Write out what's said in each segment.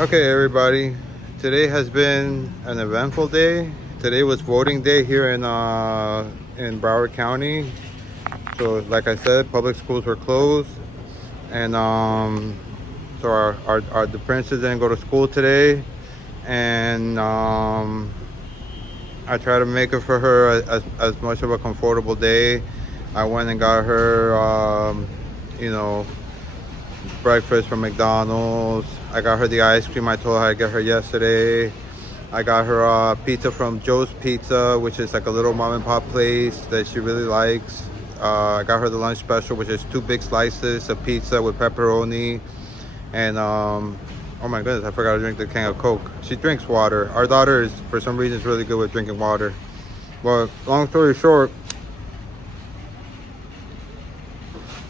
Okay, everybody. Today has been an eventful day. Today was voting day here in Broward County. So, like I said, public schools were closed, and so our the princess didn't go to school today, and I tried to make it for her as much of a comfortable day. I went and got her, you know, breakfast from McDonald's. I got her the ice cream I told her I'd get her yesterday. I got her pizza from Joe's Pizza, which is like a little mom and pop place that she really likes. I got her the lunch special, which is 2 big slices of pizza with pepperoni. And oh my goodness, I forgot to drink the can of Coke. She drinks water. Our daughter is, for some reason, is really good with drinking water. But long story short,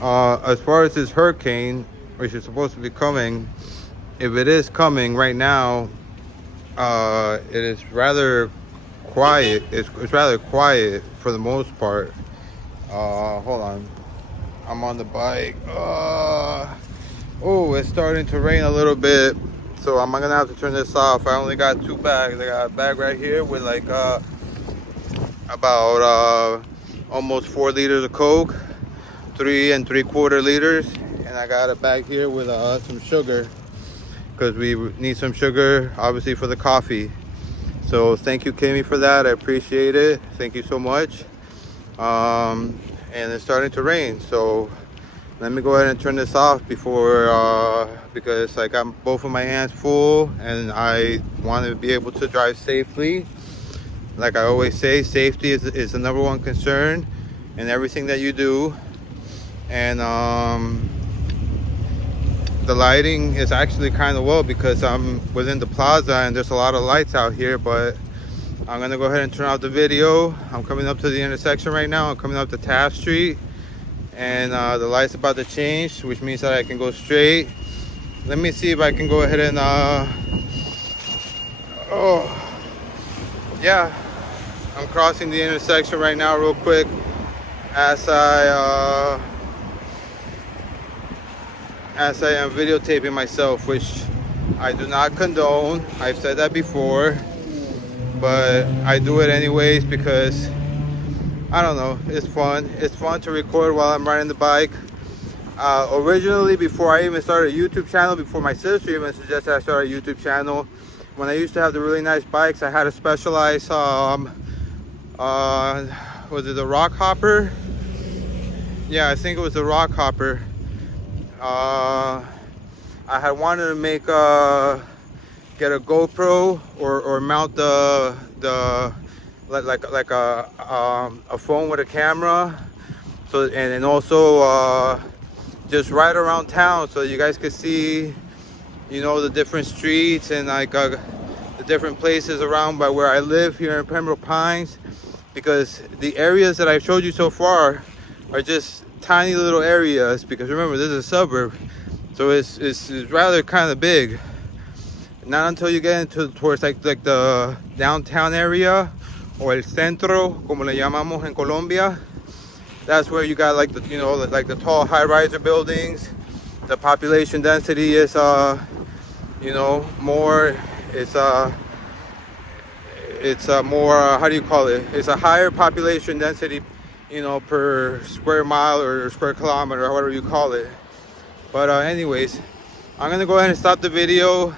as far as this hurricane, which is supposed to be coming, if it is coming right now, it is rather quiet. It's rather quiet for the most part. Hold on, I'm on the bike. Oh, it's starting to rain a little bit, so I'm gonna have to turn this off. I only got 2 bags. I got a bag right here with like about almost 4 liters of Coke, 3 3/4 liters, and I got a bag here with some sugar, because we need some sugar obviously for the coffee. So thank you, Kimmy, for that. I appreciate it. Thank you so much. And it's starting to rain, so let me go ahead and turn this off before because I got both of my hands full and I want to be able to drive safely. Like I always say, safety is the number one concern in everything that you do. And the lighting is actually kind of low because I'm within the plaza and there's a lot of lights out here, but I'm gonna go ahead and turn off the video. I'm coming up to the intersection right now. I'm coming up to Taft Street, and the light's about to change, which means that I can go straight. Let me see if I can go ahead and oh yeah, I'm crossing the intersection right now real quick as I am videotaping myself, which I do not condone. I've said that before, but I do it anyways because I don't know, it's fun. It's fun to record while I'm riding the bike. Originally, before I even started a YouTube channel, before my sister even suggested I start a YouTube channel, when I used to have the really nice bikes, I had a Specialized was it the Rock Hopper? Yeah, I think it was the Rock Hopper. I had wanted to make get a GoPro or mount the like a phone with a camera, so and also just ride around town so you guys could see, you know, the different streets and like the different places around by where I live here in Pembroke Pines, because the areas that I've showed you so far are just tiny little areas, because remember, this is a suburb, so it's rather kind of big. Not until you get into towards like the downtown area, or el centro, como le llamamos en Colombia. That's where you got like the, you know, like the tall high-riser buildings. The population density is you know, more. It's more how do you call it? It's a higher population density, you know, per square mile or square kilometer, or whatever you call it. But anyways, I'm gonna go ahead and stop the video.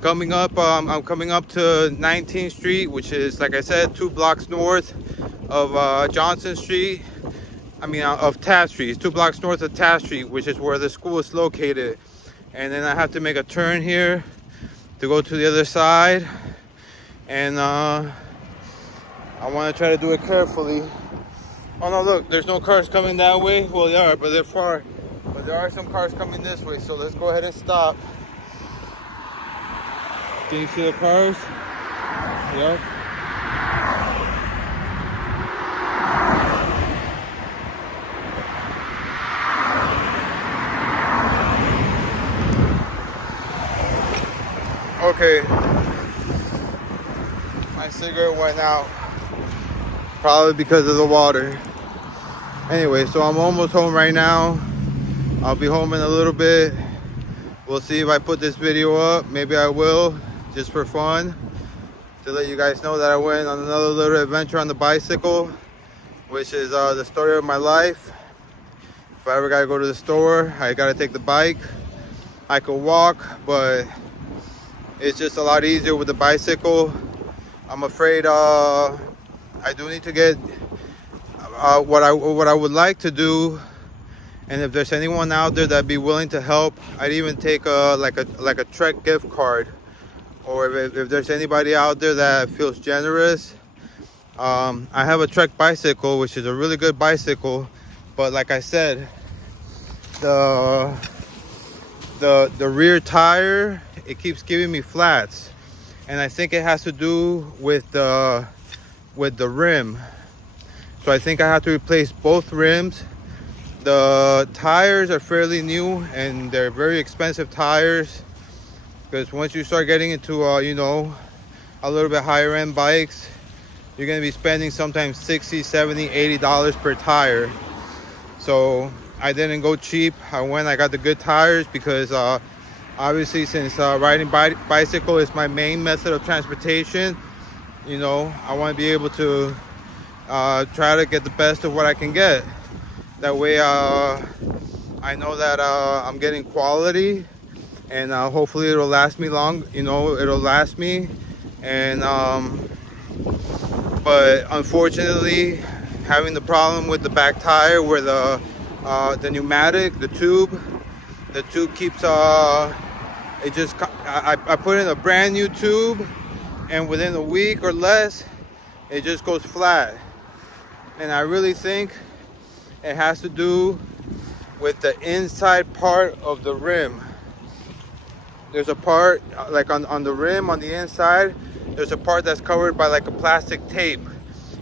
Coming up, I'm coming up to 19th Street, which is, like I said, 2 blocks north of Johnson Street. I mean, of Taft Street. It's 2 blocks north of Taft Street, which is where the school is located. And then I have to make a turn here to go to the other side. And I want to try to do it carefully. Oh no, look, there's no cars coming that way. Well, they are, but they're far. But there are some cars coming this way, so let's go ahead and stop. Can you see the cars? Yep. Okay. My cigarette went out. Probably because of the water. Anyway, so I'm almost home right now. I'll be home in a little bit. We'll see if I put this video up. Maybe I will, just for fun, to let you guys know that I went on another little adventure on the bicycle, which is the story of my life. If I ever gotta go to the store, I gotta take the bike. I could walk, but it's just a lot easier with the bicycle. I'm afraid I do need to get what I would like to do. And if there's anyone out there that'd be willing to help, I'd even take like a Trek gift card. Or if there's anybody out there that feels generous. I have a Trek bicycle, which is a really good bicycle, but like I said, the rear tire, it keeps giving me flats, and I think it has to do with the rim. So I think I have to replace both rims. The tires are fairly new, and they're very expensive tires, because once you start getting into you know, a little bit higher end bikes, you're going to be spending sometimes $60, $70, $80 per tire. So I didn't go cheap. I got the good tires, because obviously, since riding bicycle is my main method of transportation, you know, I want to be able to try to get the best of what I can get. That way I know that I'm getting quality, and hopefully it'll last me long, you know, it'll last me. And but unfortunately, having the problem with the back tire where the pneumatic, the tube keeps it just, I put in a brand new tube, and within a week or less it just goes flat. And I really think it has to do with the inside part of the rim. There's a part like on the rim on the inside, there's a part that's covered by like a plastic tape,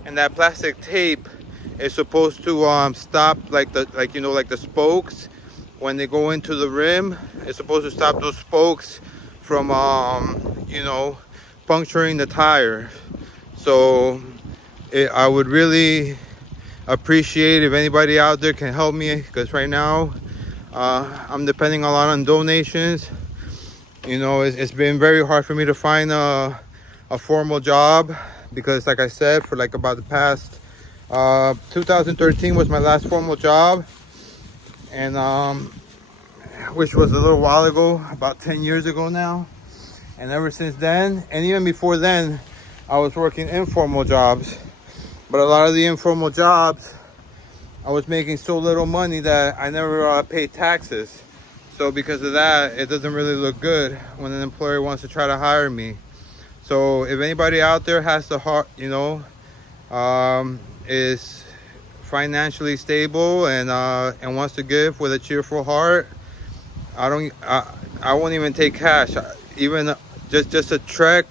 and that plastic tape is supposed to stop like the spokes when they go into the rim. It's supposed to stop those spokes from you know, puncturing the tire. So I would really appreciate if anybody out there can help me, because right now I'm depending a lot on donations. You know, it's been very hard for me to find a formal job, because like I said, for like about the past 2013 was my last formal job, and which was a little while ago, about 10 years ago now. And ever since then, and even before then, I was working informal jobs. But a lot of the informal jobs, I was making so little money that I never paid taxes. So because of that, it doesn't really look good when an employer wants to try to hire me. So if anybody out there has the heart, you know, is financially stable and wants to give with a cheerful heart, I won't even take cash. Even just a Trek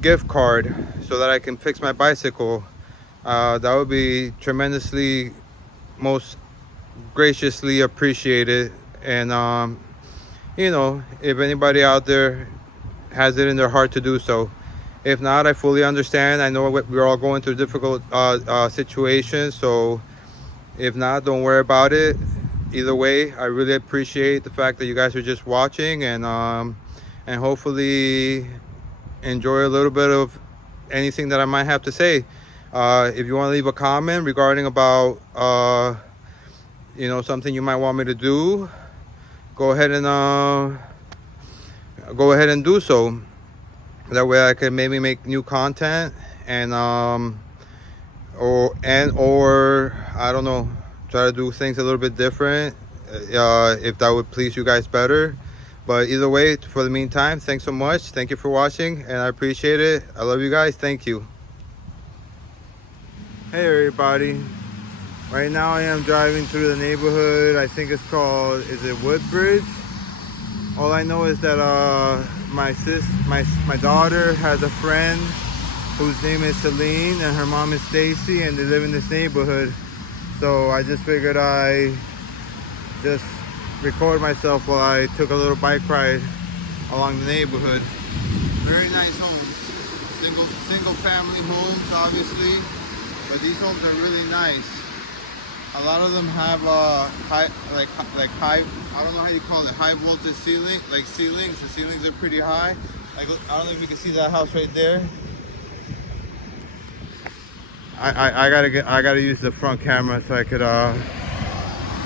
gift card, so that I can fix my bicycle, that would be tremendously, most graciously appreciated. And you know, if anybody out there has it in their heart to do so. If not, I fully understand. I know we're all going through difficult situations, so if not, don't worry about it. Either way, I really appreciate the fact that you guys are just watching, and hopefully enjoy a little bit of anything that I might have to say. If you want to leave a comment regarding about you know, something you might want me to do, go ahead and do so. That way I can maybe make new content, and or I don't know, try to do things a little bit different, if that would please you guys better. But either way, for the meantime, thanks so much. Thank you for watching, and I appreciate it. I love you guys. Thank you. Hey everybody. Right now I am driving through the neighborhood. I think it's called, is it Woodbridge? All I know is that my daughter has a friend whose name is Celine, and her mom is Stacy, and they live in this neighborhood. So I just figured I just record myself while I took a little bike ride along the neighborhood. Very nice homes, single family homes obviously, but these homes are really nice. A lot of them have high, like high, I don't know how you call it, high voltage ceiling, like ceilings. The ceilings are pretty high. Like, I don't know if you can see that house right there. I gotta use the front camera so I could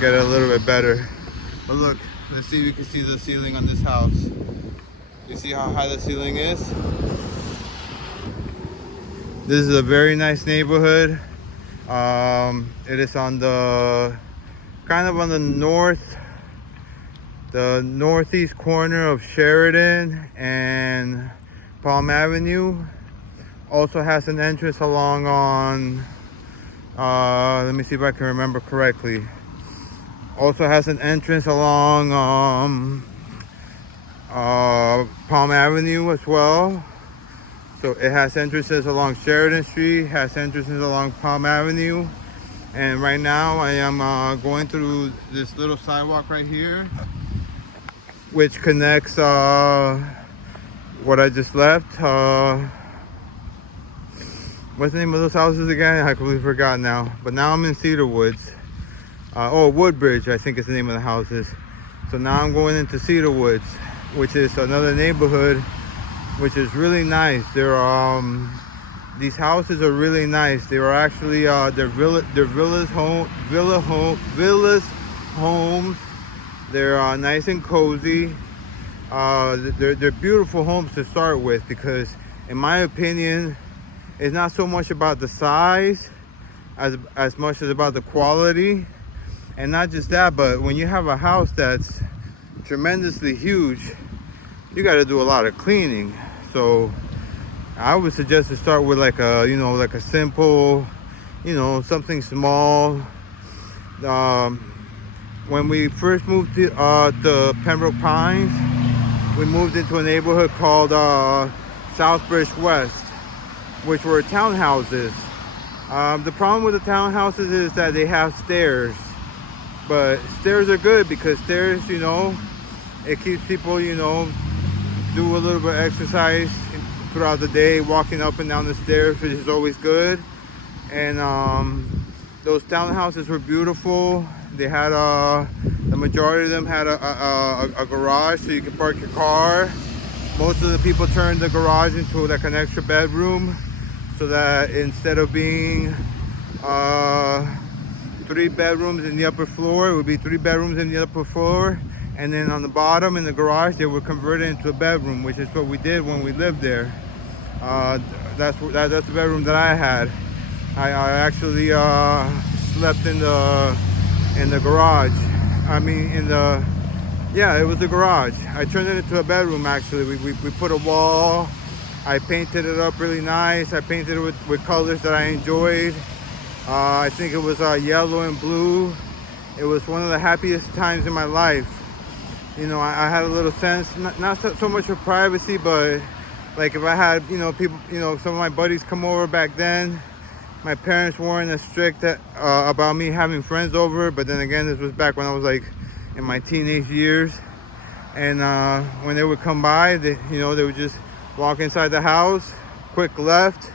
get it a little bit better. But look, let's see if you can see the ceiling on this house. You see how high the ceiling is? This is a very nice neighborhood. It is on the kind of on the northeast corner of Sheridan and Palm Avenue. Also has an entrance along on let me see if I can remember correctly. Also has an entrance along Palm Avenue as well. So it has entrances along Sheridan Street, has entrances along Palm Avenue. And right now I am going through this little sidewalk right here, which connects what I just left. What's the name of those houses again? I completely forgot now. But now I'm in Cedar Woods. Woodbridge, I think is the name of the houses. So now I'm going into Cedar Woods, which is another neighborhood, which is really nice. These houses are really nice. They are actually they're villas homes. They're nice and cozy. They're beautiful homes to start with, because in my opinion, it's not so much about the size as much as about the quality. And not just that, but when you have a house that's tremendously huge, you got to do a lot of cleaning. So I would suggest to start with like a, like a simple, something small. When we first moved to Pembroke Pines, we moved into a neighborhood called Southbridge West, which were townhouses. The problem with the townhouses is that they have stairs. But stairs are good because stairs, it keeps people, do a little bit of exercise throughout the day, walking up and down the stairs, which is always good. And those townhouses were beautiful. They had the majority of them had a garage so you could park your car. Most of the people turned the garage into like an extra bedroom, so that instead of being 3 bedrooms in the upper floor, it would be 3 bedrooms in the upper floor, and then on the bottom in the garage they would convert it into a bedroom, which is what we did when we lived there. That's the bedroom that I had. I actually slept in the garage. It was the garage. I turned it into a bedroom actually. We put a wall. I painted it up really nice. I painted it with colors that I enjoyed. I think it was yellow and blue. It was one of the happiest times in my life. I had a little sense, not so much of privacy, but like if I had, people, some of my buddies come over back then, my parents weren't as strict about me having friends over. But then again, this was back when I was like in my teenage years. And when they would come by, they would just walk inside the house, quick left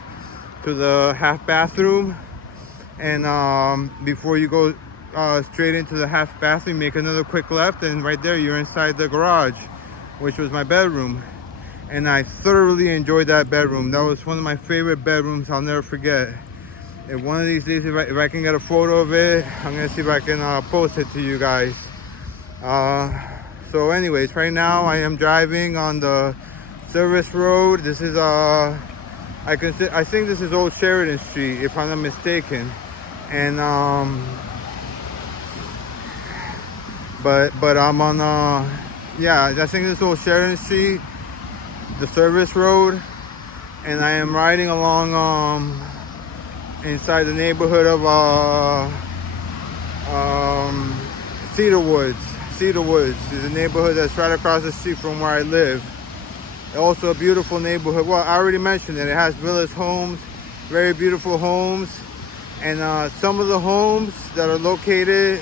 to the half bathroom. And before you go straight into the half bathroom, make another quick left, and right there you're inside the garage, which was my bedroom. And I thoroughly enjoyed that bedroom. That was one of my favorite bedrooms. I'll never forget. And one of these days, if I can get a photo of it, I'm gonna see if I can post it to you guys. So anyways, right now I am driving on the service road. This is I think this is Old Sheridan Street, if I'm not mistaken. And but I'm on I think this is Old Sheridan Street, the service road, and I am riding along inside the neighborhood of Cedar Woods. Cedar Woods is a neighborhood that's right across the street from where I live. Also a beautiful neighborhood. Well, I already mentioned it. It has villas homes, very beautiful homes. And some of the homes that are located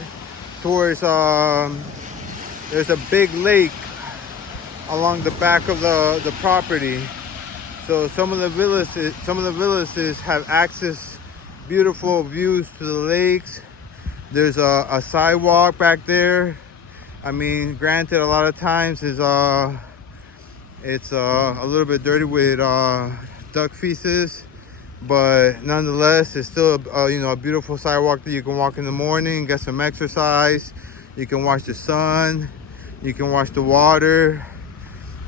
towards, there's a big lake along the back of the property. So some of the villas have access, beautiful views to the lakes. There's a sidewalk back there. I mean, granted, a lot of times it's a little bit dirty with duck feces, but nonetheless, it's still you know, a beautiful sidewalk that you can walk in the morning, get some exercise. You can watch the sun. You can watch the water.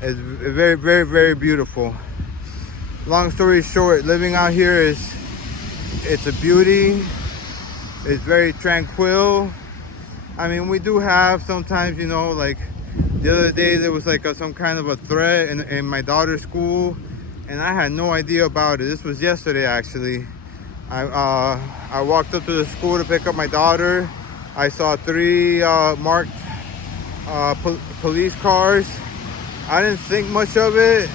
It's very, very, very beautiful. Long story short, living out here it's a beauty. It's very tranquil. I mean, we do have sometimes, you know, like the other day there was like some kind of a threat in my daughter's school, and I had no idea about it. This was yesterday, actually. I walked up to the school to pick up my daughter. I saw 3 marked police cars. I didn't think much of it.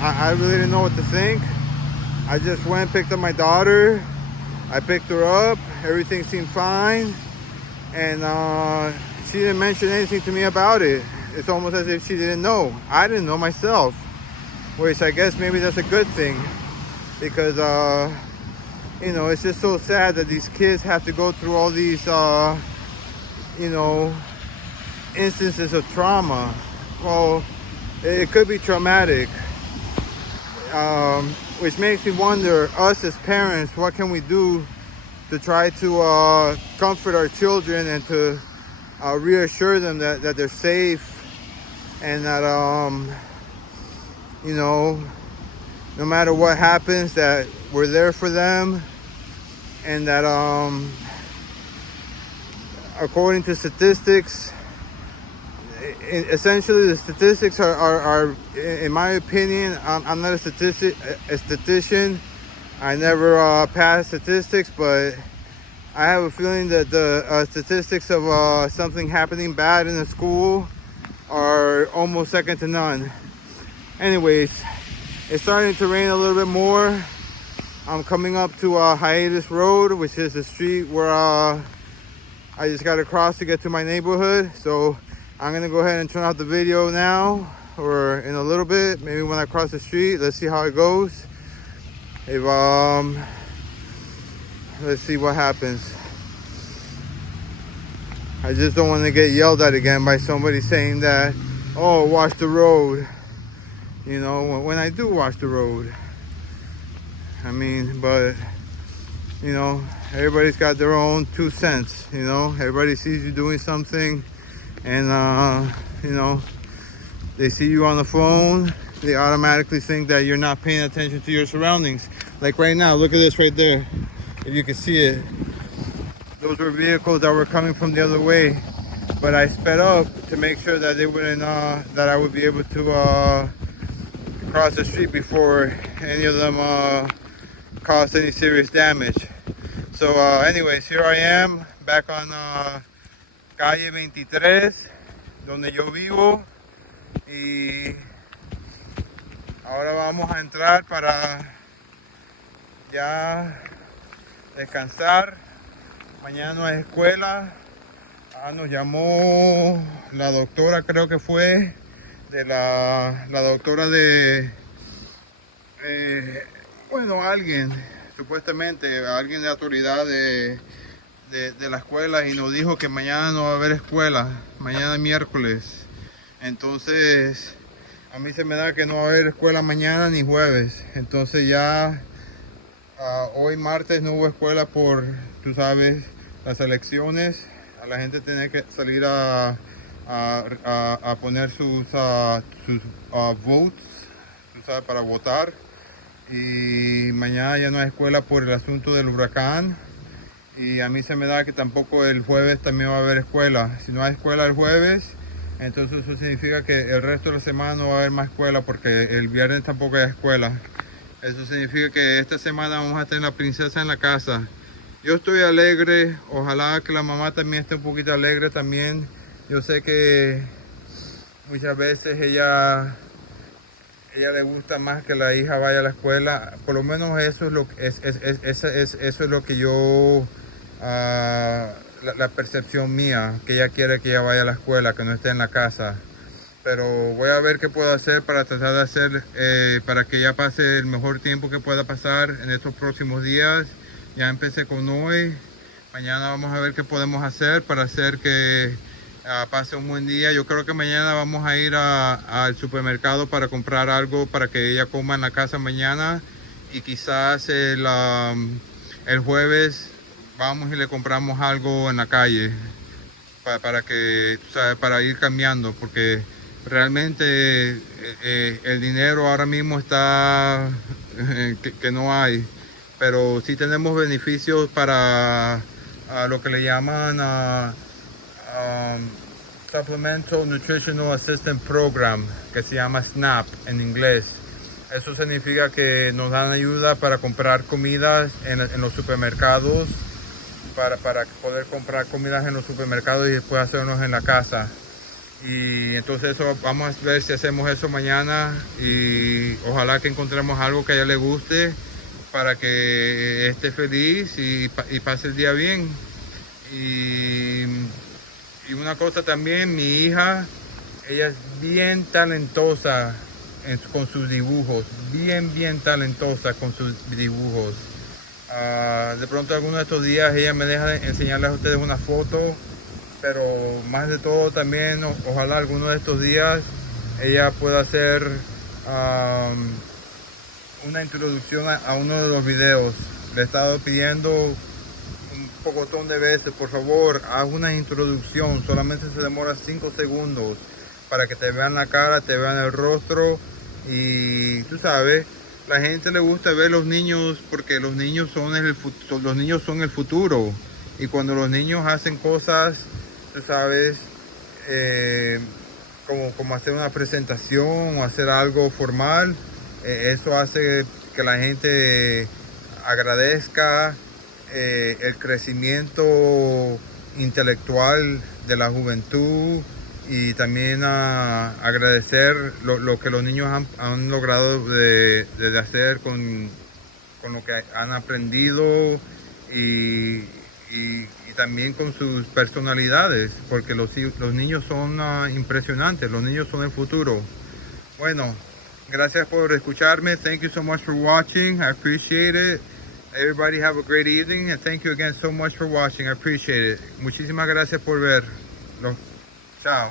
I really didn't know what to think. I just went, picked up my daughter. I picked her up. Everything seemed fine. And she didn't mention anything to me about it. It's almost as if she didn't know. I didn't know myself, which I guess maybe that's a good thing, because you know, it's just so sad that these kids have to go through all these you know, instances of trauma. Well, it could be traumatic, which makes me wonder, us as parents, what can we do to try to comfort our children and to reassure them that they're safe, and that you know, no matter what happens, that we're there for them, and that according to statistics, essentially the statistics are in my opinion, I'm not a statistician. I never passed statistics, but I have a feeling that the statistics of something happening bad in the school are almost second to none. Anyways, it's starting to rain a little bit more. I'm coming up to Hiatus Road, which is the street where I just got to cross to get to my neighborhood. So I'm gonna go ahead and turn off the video now, or in a little bit, maybe when I cross the street. Let's see how it goes. If let's see what happens. I just don't want to get yelled at again by somebody saying that, oh, watch the road. You know, when I do watch the road. I mean, but you know, everybody's got their own 2 cents. You know, everybody sees you doing something, and you know, they see you on the phone, they automatically think that you're not paying attention to your surroundings. Like right now, look at this right there. If you can see it, those were vehicles that were coming from the other way, but I sped up to make sure that they wouldn't, that I would be able to cross the street before any of them caused any serious damage. So anyways, here I am back on calle 23, donde yo vivo, y ahora vamos a entrar para ya descansar. Mañana no hay escuela. Nos llamó la doctora, creo que fue de la doctora de bueno, alguien, supuestamente alguien de autoridad de la escuela, y nos dijo que mañana no va a haber escuela, mañana es miércoles. Entonces a mí se me da que no va a haber escuela mañana ni jueves. Entonces ya hoy martes no hubo escuela por, tú sabes, las elecciones. A la gente tiene que salir a poner sus votes, tú sabes, para votar. Y mañana ya no hay escuela por el asunto del huracán. Y a mí se me da que tampoco el jueves también va a haber escuela. Si no hay escuela el jueves, entonces eso significa que el resto de la semana no va a haber más escuela, porque el viernes tampoco hay escuela. Eso significa que esta semana vamos a tener la princesa en la casa. Yo estoy alegre, ojalá que la mamá también esté un poquito alegre también. Yo sé que muchas veces ella le gusta más que la hija vaya a la escuela. Por lo menos eso es lo que eso es lo que yo la percepción mía, que ella quiere que ella vaya a la escuela, que no esté en la casa. Pero voy a ver qué puedo hacer para tratar de hacer para que ella pase el mejor tiempo que pueda pasar en estos próximos días. Ya empecé con hoy, Mañana vamos a ver qué podemos hacer para hacer que pase un buen día. Yo creo que mañana vamos a ir al supermercado para comprar algo para que ella coma en la casa mañana. Y quizás el jueves vamos y le compramos algo en la calle para que, tú sabes, para ir cambiando, porque realmente el dinero ahora mismo está que no hay, pero sí tenemos beneficios para lo que le llaman Supplemental Nutritional Assistance Program, que se llama SNAP en inglés. Eso significa que nos dan ayuda para comprar comidas en los supermercados, para poder comprar comidas en los supermercados y después hacernos en la casa. Y entonces eso, vamos a ver si hacemos eso mañana y ojalá que encontremos algo que a ella le guste para que esté feliz y pase el día bien. Y una cosa también, mi hija, ella es bien talentosa con sus dibujos, bien talentosa con sus dibujos. De pronto alguno de estos días ella me deja enseñarles a ustedes una foto, pero más de todo también ojalá alguno de estos días ella pueda hacer una introducción a uno de los videos. Le he estado pidiendo un pocotón de veces, por favor, haz una introducción, solamente se demora 5 segundos para que te vean la cara, te vean el rostro y tú sabes, la gente le gusta ver los niños porque los niños son el futuro y cuando los niños hacen cosas, tú sabes, como hacer una presentación o hacer algo formal, eso hace que la gente agradezca el crecimiento intelectual de la juventud y también agradecer lo que los niños han logrado de hacer con lo que han aprendido y también con sus personalidades, porque los niños son impresionantes, los niños son el futuro. Bueno, gracias por escucharme. Thank you so much for watching. I appreciate it. Everybody have a great evening and thank you again so much for watching. I appreciate it. Muchísimas gracias por ver. Chao.